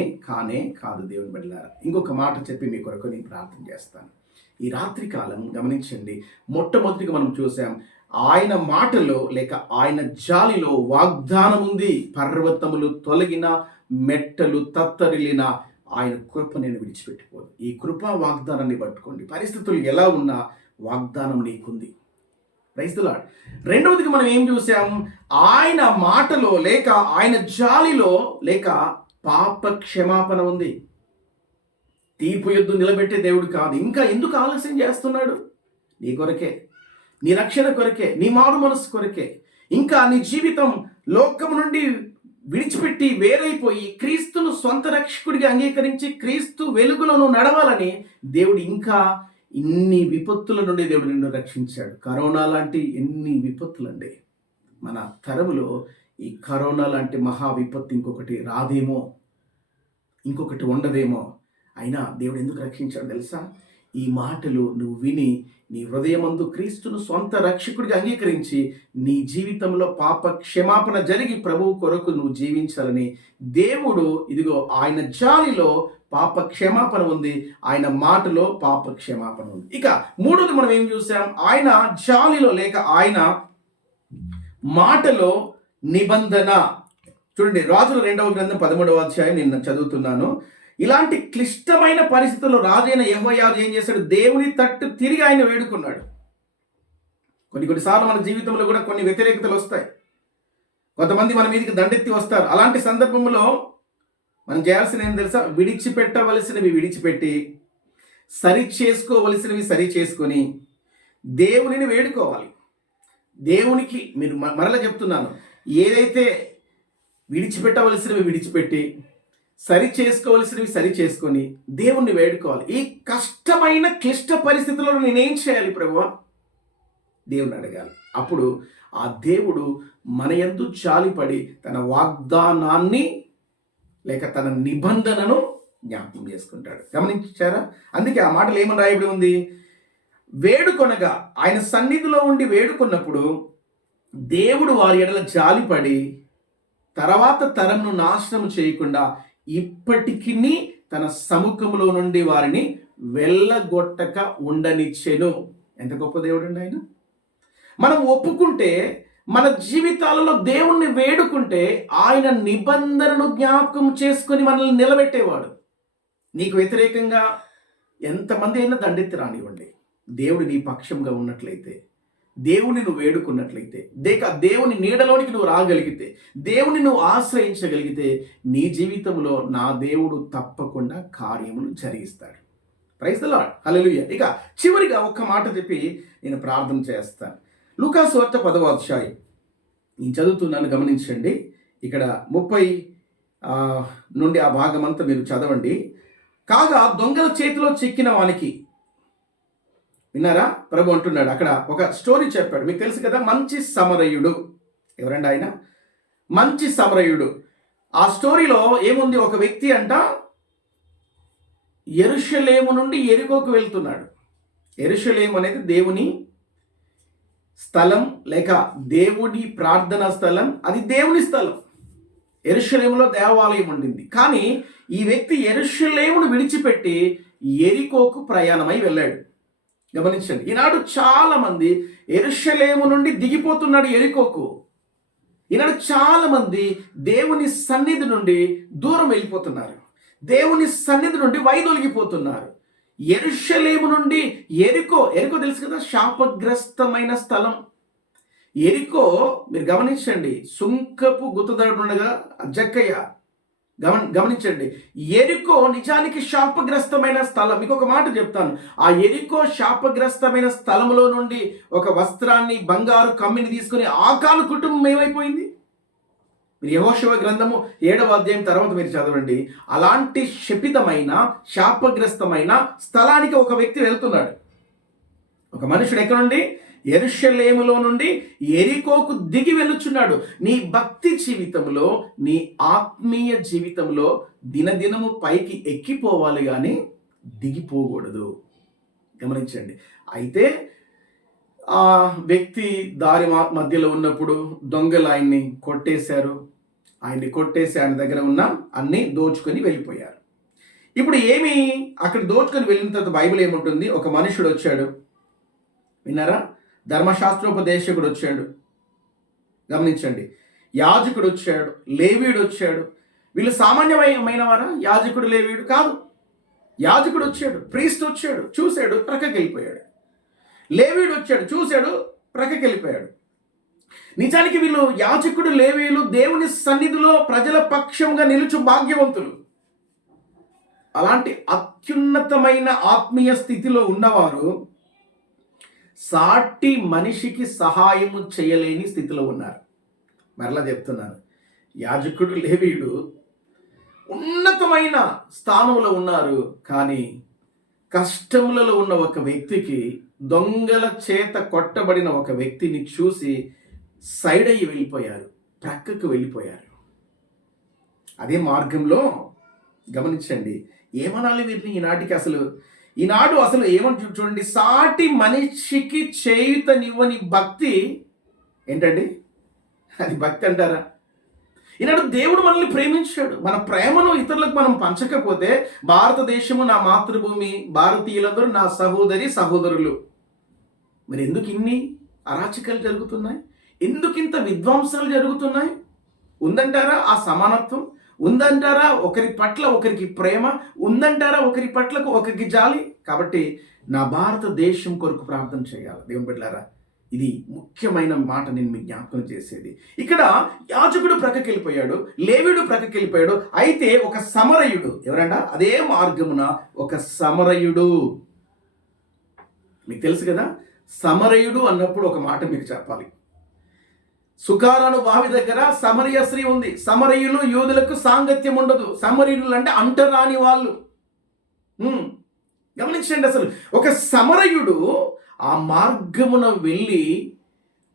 కాదు. దేవుని బిడ్డలారా, ఇంకొక మాట చెప్పి మీ కొరకు నేను ప్రార్థన చేస్తాను. ఈ రాత్రి కాలం గమనించండి, మొట్టమొదటిగా మనం చూసాం, ఆయన మాటలో లేక ఆయన జాలిలో వాగ్దానం ఉంది. పర్వతములు తొలగిన, మెట్టలు తత్తరిల్లిన ఆయన కృప నేను విడిచిపెట్టిపోదు. ఈ కృపా వాగ్దానాన్ని పట్టుకోండి. పరిస్థితులు ఎలా ఉన్నా వాగ్దానం నీకుంది. Praise the lord. రెండవదిగా మనం ఏం చూసాం? ఆయన మాటలో లేక ఆయన జాలిలో లేక పాప క్షమాపణ ఉంది. తీర్పు యుద్ధం నిలబెట్టే దేవుడు కాదు. ఇంకా ఎందుకు ఆలస్యం చేస్తున్నాడు? నీ కొరకే, నీ రక్షణ కొరకే, నీ మారు మనసు కొరకే. ఇంకా నీ జీవితం లోకం నుండి విడిచిపెట్టి వేరైపోయి క్రీస్తును సొంత రక్షకుడిగా అంగీకరించి క్రీస్తు వెలుగులను నడవాలని దేవుడు ఇంకా ఇన్ని విపత్తుల నుండి దేవుడు నిన్ను రక్షించాడు. కరోనా లాంటి ఎన్ని విపత్తులండి. మన తరములో ఈ కరోనా లాంటి మహా విపత్తు ఇంకొకటి రాదేమో, ఇంకొకటి ఉండదేమో. అయినా దేవుడు ఎందుకు రక్షించాడు తెలుసా? ఈ మాటలు నువ్వు విని నీ హృదయమందు క్రీస్తును సొంత రక్షకుడిగా అంగీకరించి నీ జీవితంలో పాప క్షమాపణ జరిగి ప్రభువు కొరకు నువ్వు జీవించాలని దేవుడు, ఇదిగో ఆయన జాలిలో పాప క్షమాపణ ఉంది, ఆయన మాటలో పాప క్షమాపణ ఉంది. ఇక మూడోది మనం ఏం చూసాం? ఆయన జాలిలో లేక ఆయన మాటలో నిబంధన. చూడండి, రాజుల 2వ గ్రంథం 13వ అధ్యాయం నిన్న చదువుతున్నాను. ఇలాంటి క్లిష్టమైన పరిస్థితుల్లో రాజైన యెహోయాజు ఏం చేశాడు? దేవుని తట్టు తిరిగి ఆయన వేడుకున్నాడు. కొన్నిసార్లు మన జీవితంలో కూడా కొన్ని వ్యతిరేకతలు వస్తాయి. కొంతమంది మన మీదకి దండెత్తి వస్తారు. అలాంటి సందర్భంలో మనం చేయాల్సిన ఏం తెలుసా? విడిచిపెట్టవలసినవి విడిచిపెట్టి సరి చేసుకోవలసినవి సరి చేసుకొని దేవునిని వేడుకోవాలి. దేవునికి మీరు మరలా చెప్తున్నాను, ఏదైతే విడిచిపెట్టవలసినవి విడిచిపెట్టి సరి చేసుకోవలసినవి సరి చేసుకొని దేవుణ్ణి వేడుకోవాలి. ఈ కష్టమైన క్లిష్ట పరిస్థితుల్లో నేనేం చేయాలి ప్రభువా? దేవుని అడగాలి. అప్పుడు ఆ దేవుడు మన యందు జాలిపడి తన వాగ్దానాన్ని లేక తన నిబంధనను జ్ఞాపకం చేసుకుంటాడు. గమనించారా? అందుకే ఆ మాటలు ఏమని రాయబడి ఉంది? వేడుకొనగా, ఆయన సన్నిధిలో ఉండి వేడుకున్నప్పుడు దేవుడు వారి ఎడల జాలిపడి తర్వాత తరంను నాశనం చేయకుండా ఇప్పటికీ తన సముఖంలో నుండి వారిని వెళ్ళగొట్టక ఉండనిచ్చెను. ఎంత గొప్ప దేవుడు అండి ఆయన! మనం ఒప్పుకుంటే, మన జీవితాలలో దేవుణ్ణి వేడుకుంటే ఆయన నిబంధనను జ్ఞాపకం చేసుకొని మనల్ని నిలబెట్టేవాడు. నీకు వ్యతిరేకంగా ఎంతమంది అయినా దండెత్తి రానివ్వండి, దేవుడు నీ పక్షంగా ఉన్నట్లయితే, దేవుని నువ్వు వేడుకున్నట్లయితే, దేవుని నీడలోనికి నువ్వు రాగలిగితే, దేవుని నువ్వు ఆశ్రయించగలిగితే నీ జీవితంలో నా దేవుడు తప్పకుండా కార్యములు జరిగిస్తాడు. ప్రైజ్ ది లార్డ్, హల్లెలూయా. ఇక చివరిగా ఒక్క మాట చెప్పి నేను ప్రార్థన చేస్తాను. లూకా సువార్త 10వ అధ్యాయం నేను చదువుతున్నాను, గమనించండి. ఇక్కడ 30 నుండి ఆ భాగం అంతా మీరు చదవండి. కాగా దొంగల చేతిలో చిక్కిన వానికి, విన్నారా? ప్రభు అంటున్నాడు, అక్కడ ఒక స్టోరీ చెప్పాడు. మీకు తెలుసు కదా, మంచి సమరయుడు. ఎవరండి ఆయన? మంచి సమరయుడు. ఆ స్టోరీలో ఏముంది? ఒక వ్యక్తి అంట యెరూషలేము నుండి యెరికోకు వెళ్తున్నాడు. యెరూషలేము అనేది దేవుని స్థలం లేక దేవుని ప్రార్థనా స్థలం. అది దేవుని స్థలం. యెరూషలేములో దేవాలయం ఉండింది. కానీ ఈ వ్యక్తి యెరూషలేమును విడిచిపెట్టి యెరికోకు ప్రయాణమై వెళ్ళాడు. గమనించండి, ఈనాడు చాలా మంది యెరూషలేము నుండి దిగిపోతున్నాడు యెరికోకు. ఈనాడు చాలా మంది దేవుని సన్నిధి నుండి దూరం వెళ్ళిపోతున్నారు. దేవుని సన్నిధి నుండి వైదొలిగిపోతున్నారు. యెరూషలేము నుండి ఎరికో తెలుసు కదా, శాపగ్రస్తమైన స్థలం. ఎరికో మీరు గమనించండి, సుంకపు గుత్తదాడుండగా జక్కయ్య గమనించండి, ఎరికో నిజానికి శాపగ్రస్తమైన స్థలం. మీకు ఒక మాట చెప్తాను, ఆ ఎరికో శాపగ్రస్తమైన స్థలంలో నుండి ఒక వస్త్రాన్ని, బంగారు కమ్మిని తీసుకుని ఆకాను కుటుంబం ఏమైపోయింది? మీరు యెహోషువ గ్రంథము 7వ అధ్యాయం తర్వాత మీరు చదవండి. అలాంటి శపితమైన శాపగ్రస్తమైన స్థలానికి ఒక వ్యక్తి వెళ్తున్నాడు. ఒక మనుషుడు ఎక్కడ నుండి? యెరూషలేములో నుండి యెరికోకు దిగి వెళ్ళుచున్నాడు. నీ భక్తి జీవితంలో, నీ ఆత్మీయ జీవితంలో దినదినము పైకి ఎక్కిపోవాలి కానీ దిగిపోకూడదు. గమనించండి. అయితే ఆ వ్యక్తి దారి మధ్యలో ఉన్నప్పుడు దొంగలు ఆయన్ని కొట్టేశారు. ఆయన్ని కొట్టేసి ఆయన దగ్గర ఉన్న అన్ని దోచుకొని వెళ్ళిపోయారు. ఇప్పుడు ఏమి అక్కడ దోచుకొని వెళ్ళిన తర్వాత బైబిల్ ఏముంటుంది? ఒక మనుషుడు వచ్చాడు, విన్నారా? ధర్మశాస్త్రోపదేశకుడు వచ్చాడు. గమనించండి, యాజకుడు వచ్చాడు, లేవీయుడు వచ్చాడు. వీళ్ళు సామాన్యమైన వారా? యాజకుడు లేవీయుడు కాదు. యాజకుడు వచ్చాడు, ప్రీస్ట్ వచ్చాడు, చూశాడు, ప్రక్కకి వెళ్ళిపోయాడు. లేవీయుడు వచ్చాడు, చూశాడు, ప్రక్కకి వెళ్ళిపోయాడు. నిజానికి వీళ్ళు యాజకుడు, లేవీయులు దేవుని సన్నిధిలో ప్రజల పక్షంగా నిలుచు భాగ్యవంతులు. అలాంటి అత్యున్నతమైన ఆత్మీయ స్థితిలో ఉన్నవారు సాటి మనిషికి సహాయము చేయలేని స్థితిలో ఉన్నారు. మరలా చెప్తున్నాను, యాజకుడు లేవీయుడు ఉన్నతమైన స్థానంలో ఉన్నారు, కానీ కష్టములలో ఉన్న ఒక వ్యక్తికి, దొంగల చేత కొట్టబడిన ఒక వ్యక్తిని చూసి సైడ్ అయ్యి వెళ్ళిపోయారు, ప్రక్కకు వెళ్ళిపోయారు. అదే మార్గంలో గమనించండి, ఏమనాలి వీరిని ఈనాడు అసలు ఏమని చూడండి, సాటి మనిషికి చేయుతనివ్వని భక్తి ఏంటండి? అది భక్తి అంటారా? ఈనాడు దేవుడు మనల్ని ప్రేమించాడు. మన ప్రేమను ఇతరులకు మనం పంచకపోతే, భారతదేశము నా మాతృభూమి, భారతీయులందరూ నా సహోదరి సహోదరులు, మరి ఎందుకు ఇన్ని అరాచకాలు జరుగుతున్నాయి? ఎందుకు ఇంత విధ్వంసాలు జరుగుతున్నాయి? ఉందంటారా ఆ సమానత్వం? ఉందంటారా ఒకరి పట్ల ఒకరికి ప్రేమ? ఉందంటారా ఒకరి పట్ల ఒకరికి జాలి? కాబట్టి నా భారతదేశం కొరకు ప్రార్థన చేయాలి. దేవుని బిడ్డలారా, ఇది ముఖ్యమైన మాట నేను మీకు జ్ఞాపకం చేసేది. ఇక్కడ యాజకుడు ప్రక్కకి వెళ్ళిపోయాడు, లేవీయుడు ప్రక్కకి వెళ్ళిపోయాడు. అయితే ఒక సమరయుడు, ఎవరంట? అదే మార్గమున ఒక సమరయుడు. మీకు తెలుసు కదా, సమరయుడు అన్నప్పుడు ఒక మాట మీకు చెప్పాలి. సుకారాను బావి దగ్గర సమరయ స్త్రీ ఉంది. సమరయులు యూదులకు సాంగత్యం ఉండదు. సమరయులు అంటే అంటరాని వాళ్ళు. గమనించండి, అసలు ఒక సమరయుడు ఆ మార్గమున వెళ్ళి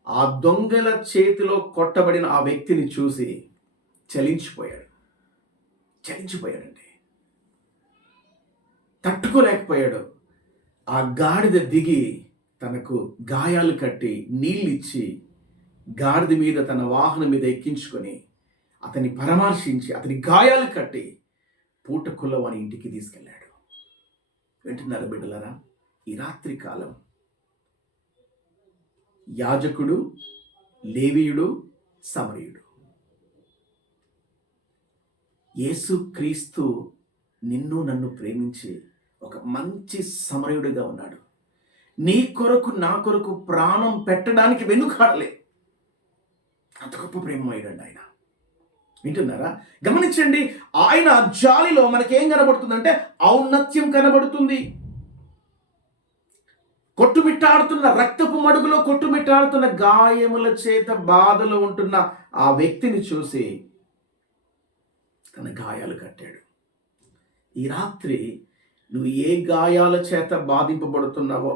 ఆ దొంగల చేతిలో కొట్టబడిన ఆ వ్యక్తిని చూసి చలించిపోయాడండి. తట్టుకోలేకపోయాడు. ఆ గాడిద దిగి తనకు గాయాలు కట్టి నీళ్ళిచ్చి గాడిద మీద తన వాహనం మీద ఎక్కించుకొని అతన్ని పరామర్శించి అతని గాయాలు కట్టి పూటకుల్ల వాని ఇంటికి తీసుకెళ్ళాడు. వింటున్నారా బిడ్డలారా? ఈ రాత్రి కాలం యాజకుడు, లేవీయుడు, సమరయుడు, యేసుక్రీస్తు నిన్ను నన్ను ప్రేమించి ఒక మంచి సమరయుడిగా ఉన్నాడు. నీ కొరకు నా కొరకు ప్రాణం పెట్టడానికి వెనుకాడలే. అంత గొప్ప ప్రేమమయ్యాడు ఆయన. వింటున్నారా? గమనించండి, ఆయన జాలిలో మనకేం కనబడుతుందంటే ఔన్నత్యం కనబడుతుంది. కొట్టుమిట్టాడుతున్న రక్తపు మడుగులో కొట్టుమిట్టాడుతున్న గాయముల చేత బాధలో ఉంటున్న ఆ వ్యక్తిని చూసి తన గాయాలు కట్టాడు. ఈ రాత్రి నువ్వు ఏ గాయాల చేత బాధింపబడుతున్నావో,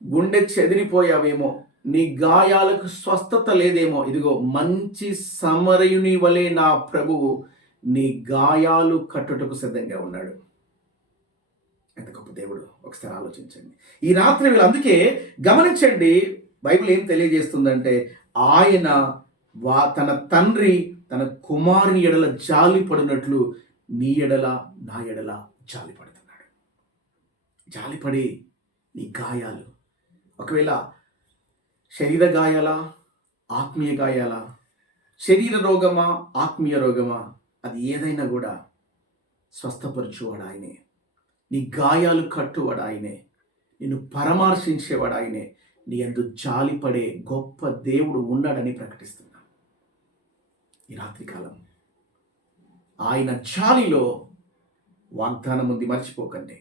గుండె చెదిరిపోయావేమో, నీ గాయాలకు స్వస్థత లేదేమో, ఇదిగో మంచి సమరయుని వలె నా ప్రభువు నీ గాయాలు కట్టుటకు సిద్ధంగా ఉన్నాడు. ఎంత గొప్ప దేవుడు! ఒకసారి ఆలోచించండి. ఈ రాత్రి వీళ్ళు, అందుకే గమనించండి, బైబిల్ ఏం తెలియజేస్తుందంటే, ఆయన తన తండ్రి తన కుమారుని ఎడల జాలి పడినట్లు నీ ఎడల నా ఎడల జాలి పడుతున్నాడు. జాలిపడి నీ గాయాలు, ఒకవేళ శరీర గాయాలా, ఆత్మీయ గాయాలా, శరీర రోగమా, ఆత్మీయ రోగమా, అది ఏదైనా కూడా స్వస్థపరచువాడు ఆయనే. నీ గాయాలు కట్టువాడు ఆయనే. నిన్ను పరామర్శించేవాడు ఆయనే. నీ యందు జాలిపడే గొప్ప దేవుడు ఉన్నాడని ప్రకటిస్తున్నా ఈ రాత్రికాలం. ఆయన జాలిలో వాగ్దానం ఉంది, మర్చిపోకండి.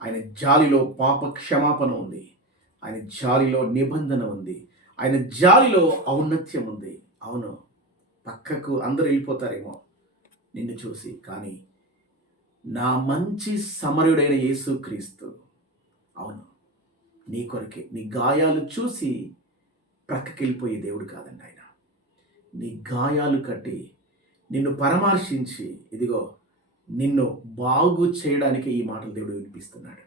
ఆయన జాలిలో పాప క్షమాపణ ఉంది. ఆయన జాలిలో నిబంధన ఉంది. ఆయన జాలిలో ఔన్నత్యం ఉంది. అవును, పక్కకు అందరూ వెళ్ళిపోతారేమో నిన్ను చూసి, కానీ నా మంచి సమరయుడైన యేసుక్రీస్తు, అవును, నీ కొరకే, నీ గాయాలు చూసి ప్రక్కకి వెళ్ళిపోయే దేవుడు కాదండి ఆయన. నీ గాయాలు కట్టి నిన్ను పరామర్శించి, ఇదిగో నిన్ను బాగు చేయడానికి ఈ మాటలు దేవుడు వినిపిస్తున్నాడు.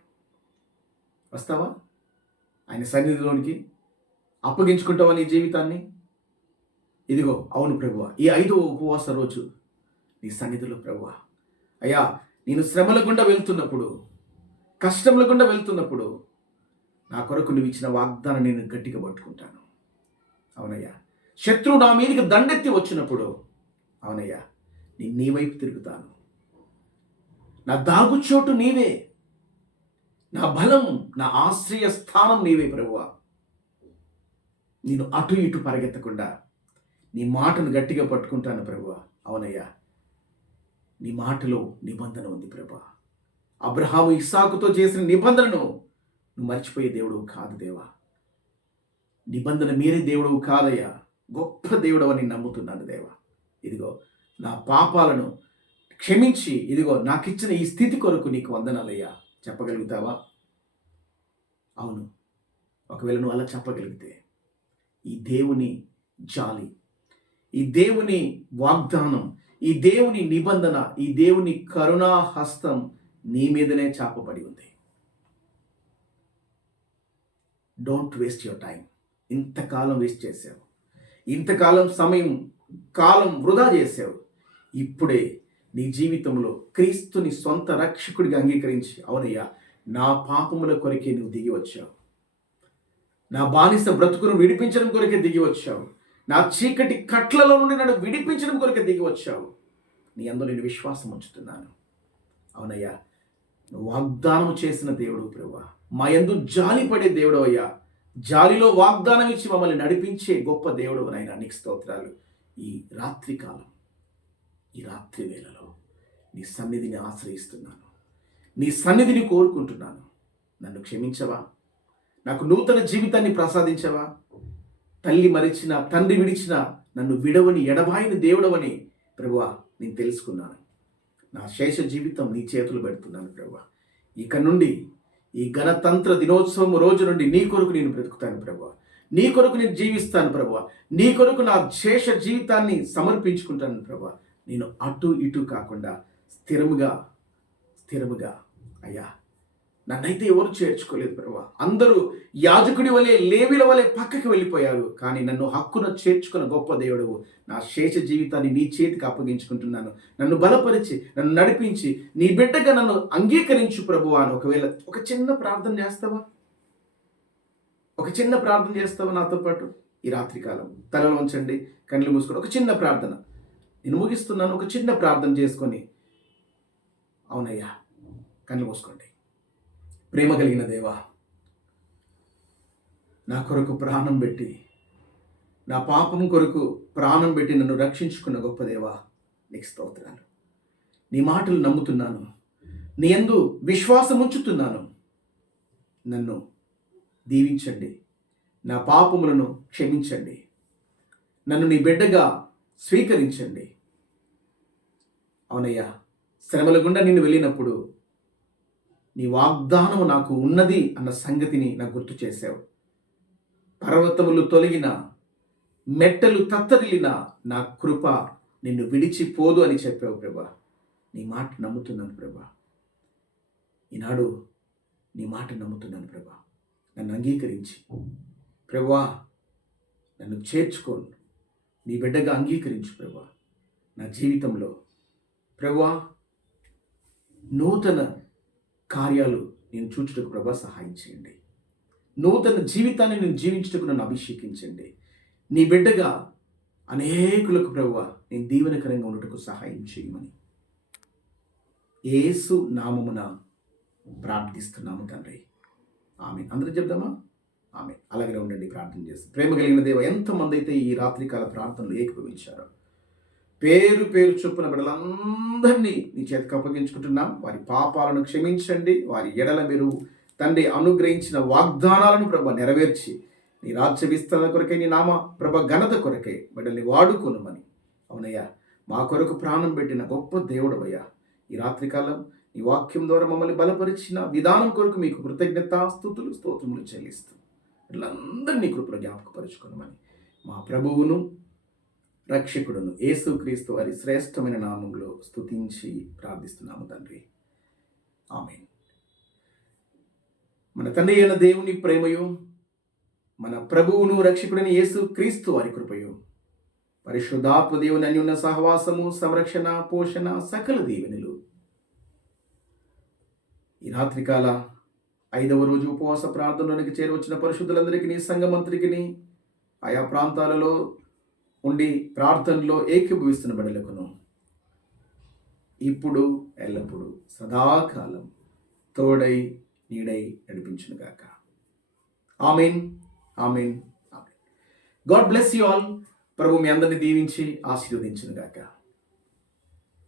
వస్తావా ఆయన సన్నిధిలోనికి? అప్పగించుకుంటావా నీ జీవితాన్ని? ఇదిగో, అవును ప్రభువా, ఈ 5వ ఉపవాస రోజు నీ సన్నిధిలో ప్రభువా, అయ్యా, నేను శ్రమల గుండా వెళ్తున్నప్పుడు, కష్టముల గుండా వెళ్తున్నప్పుడు నా కొరకు నువ్వు ఇచ్చిన వాగ్దానం నేను గట్టిగా పట్టుకుంటాను. అవునయ్యా, శత్రువు నా మీదకి దండెత్తి వచ్చినప్పుడు, అవునయ్యా, నేను నీ వైపు తిరుగుతాను. నా దాగుచోటు నీవే, నా బలం, నా ఆశ్రయ స్థానం నీవే ప్రభువా. నేను అటు ఇటు పరిగెత్తకుండా నీ మాటను గట్టిగా పట్టుకుంటాను ప్రభువా. అవునయ్యా, నీ మాటలో నిబంధన ఉంది ప్రభువా. అబ్రహాము ఇస్సాకుతో చేసిన నిబంధనను నువ్వు మర్చిపోయే దేవుడు కాదు దేవా. నిబంధన మీరే దేవుడు కాదయ్యా. గొప్ప దేవుడు అని నమ్ముతున్నాను దేవా. ఇదిగో నా పాపాలను క్షమించి ఇదిగో నాకిచ్చిన ఈ స్థితి కొరకు నీకు వందనాలయ్యా చెప్పగలుగుతావా? అవును. ఒకవేళ నువ్వు అలా చెప్పగలిగితే ఈ దేవుని జాలి, ఈ దేవుని వాగ్దానం, ఈ దేవుని నిబంధన, ఈ దేవుని కరుణా హస్తం నీ మీదనే చాపబడి ఉంది. Don't waste your time. ఇంతకాలం వేస్ట్ చేసావు, ఇంతకాలం కాలం వృధా చేసావు. ఇప్పుడే నీ జీవితంలో క్రీస్తుని సొంత రక్షకుడిగా అంగీకరించి, అవునయ్యా నా పాపముల కొరకే నువ్వు దిగి వచ్చావు, నా బానిస బ్రతుకును విడిపించడం కొరకే దిగి వచ్చావు, నా చీకటి కట్లలో నుండి నన్ను విడిపించడం కొరకే దిగి వచ్చావు. నీ అందు నేను విశ్వాసం ఉంచుతున్నాను. అవునయ్యా నువ్వు వాగ్దానం చేసిన దేవుడు ప్రభువా, మా యందు జాలి పడే దేవుడు అయ్యా, జాలిలో వాగ్దానం ఇచ్చి మమ్మల్ని నడిపించే గొప్ప దేవుడు నాయనా, నీకు స్తోత్రాలు. ఈ రాత్రికాలం, ఈ రాత్రి వేళలో నీ సన్నిధిని ఆశ్రయిస్తున్నాను, నీ సన్నిధిని కోరుకుంటున్నాను. నన్ను క్షమించవా? నాకు నూతన జీవితాన్ని ప్రసాదించవా? తల్లి మరిచిన, తండ్రి విడిచిన, నన్ను విడవని ఎడబాయిని దేవుడవని ప్రభువా నేను తెలుసుకున్నాను. నా శేష జీవితం నీ చేతులు పెడుతున్నాను ప్రభువా. ఇక నుండి ఈ గణతంత్ర దినోత్సవం రోజు నుండి నీ కొరకు నేను బ్రతుకుతాను ప్రభువా, నీ కొరకు నేను జీవిస్తాను ప్రభువా, నీ కొరకు నా శేష జీవితాన్ని సమర్పించుకుంటాను ప్రభువా. నేను అటు ఇటు కాకుండా స్థిరముగా అయ్యా, నన్నైతే ఎవరు చేర్చుకోలేదు ప్రభువా. అందరూ యాజకుడి వలె, లేవీల వలె పక్కకి వెళ్ళిపోయారు, కానీ నన్ను హక్కున చేర్చుకున్న గొప్ప దేవుడవు. నా శేష జీవితాన్ని నీ చేతికి అప్పగించుకుంటున్నాను. నన్ను బలపరిచి, నన్ను నడిపించి, నీ బిడ్డగా నన్ను అంగీకరించు ప్రభువా అని ఒకవేళ ఒక చిన్న ప్రార్థన చేస్తావా? ఒక చిన్న ప్రార్థన చేస్తావా నాతో పాటు? ఈ రాత్రికాలం తలలో ఉంచండి, కళ్ళు మూసుకొని ఒక చిన్న ప్రార్థన నేను ముగిస్తున్నాను. ఒక చిన్న ప్రార్థన చేసుకొని, అవునయ్యా కళ్ళు మూసుకోండి. ప్రేమ కలిగిన దేవా, నా కొరకు ప్రాణం పెట్టి, నా పాపం కొరకు ప్రాణం పెట్టి నన్ను రక్షించుకున్న గొప్ప దేవా నీకు స్తోత్రాలు. నీ మాటలు నమ్ముతున్నాను, నీ యందు విశ్వాసం ఉంచుతున్నాను. నన్ను దీవించండి, నా పాపములను క్షమించండి, నన్ను నీ బిడ్డగా స్వీకరించండి. అవునయ్యా, శ్రమల గుండా నిన్ను వెళ్ళినప్పుడు నీ వాగ్దానము నాకు ఉన్నది అన్న సంగతిని నాకు గుర్తు చేశావు. పర్వతములు తొలగిన, మెట్టలు తత్తరిల్లిన నా కృప నిన్ను విడిచిపోదు అని చెప్పావు ప్రభా. నీ మాట నమ్ముతున్నాను ప్రభా. ఈనాడు నీ మాట నమ్ముతున్నాను ప్రభా. నన్ను అంగీకరించి ప్రభా, నన్ను చేర్చుకోను, నీ బిడ్డగా అంగీకరించు ప్రభా. నా జీవితంలో ప్రభా నూతన కార్యాలు నేను చూచుటకు ప్రభా సహాయం చేయండి. నూతన జీవితాన్ని నేను జీవించుటకు నన్ను అభిషేకించండి. నీ బిడ్డగా అనేకులకు ప్రభువా నేను దీవెనకరంగా ఉండటకు సహాయం చేయమని యేసు నామమున ప్రార్థిస్తున్నాము తండ్రి. ఆమేన్. అందరూ చెప్దామా? ఆమేన్. అలాగే ఉండండి, ప్రార్థన చేసి. ప్రేమ కలిగిన దేవ, ఎంతమంది అయితే ఈ రాత్రికాల ప్రార్థనలు ఏకీభవించారో పేరు చొప్పున బిడ్డలందరినీ నీ చేతికి అప్పగించుకుంటున్నాం. వారి పాపాలను క్షమించండి. వారి ఎడల మీరు తండ్రి అనుగ్రహించిన వాగ్దానాలను ప్రభ నెరవేర్చి నీ రాజ్య విస్తరణ కొరకై, నీ నామ ప్రభ ఘనత కొరకై బిడ్డల్ని వాడుకోనుమని. అవునయ్యా, మా కొరకు ప్రాణం పెట్టిన గొప్ప దేవుడవయ్యా, ఈ రాత్రికాలం నీ వాక్యం ద్వారా మమ్మల్ని బలపరిచిన విధానం కొరకు మీకు కృతజ్ఞతాస్తుతులు స్తోత్రములు చెల్లిస్తూ వీళ్ళందరినీ కృపలో జ్ఞాపకపరుచుకోనమని మా ప్రభువును రక్షకుడును యేసుక్రీస్తు వారి శ్రేష్టమైన నామములో స్తుతించి ప్రార్థిస్తున్నాము తండ్రి. ఆమేన్. మన తండ్రి అయిన దేవుని ప్రేమయు, మన ప్రభువును రక్షకుడైన యేసుక్రీస్తు వారి కృపయు, పరిశుద్ధాత్మ దేవుని అన్యోన్య సహవాసము, సంరక్షణ, పోషణ, సకల దీవెనలు ఈ రాత్రికాల 5వ రోజు ఉపవాస ప్రార్థనలోనికి చేరవచ్చిన పరిశుద్ధులందరికీ, సంఘమంత్రికి, ఆయా ప్రాంతాలలో ఉండి ప్రార్థనలో ఏకీభవిస్తున్న బిడ్డలకును ఇప్పుడు ఎల్లప్పుడూ సదాకాలం తోడై నీడై నడిపించునుగాక. Amen, amen, amen. God bless you all. ప్రభు మీ అందరిని దీవించి ఆశీర్వదించునుగాక.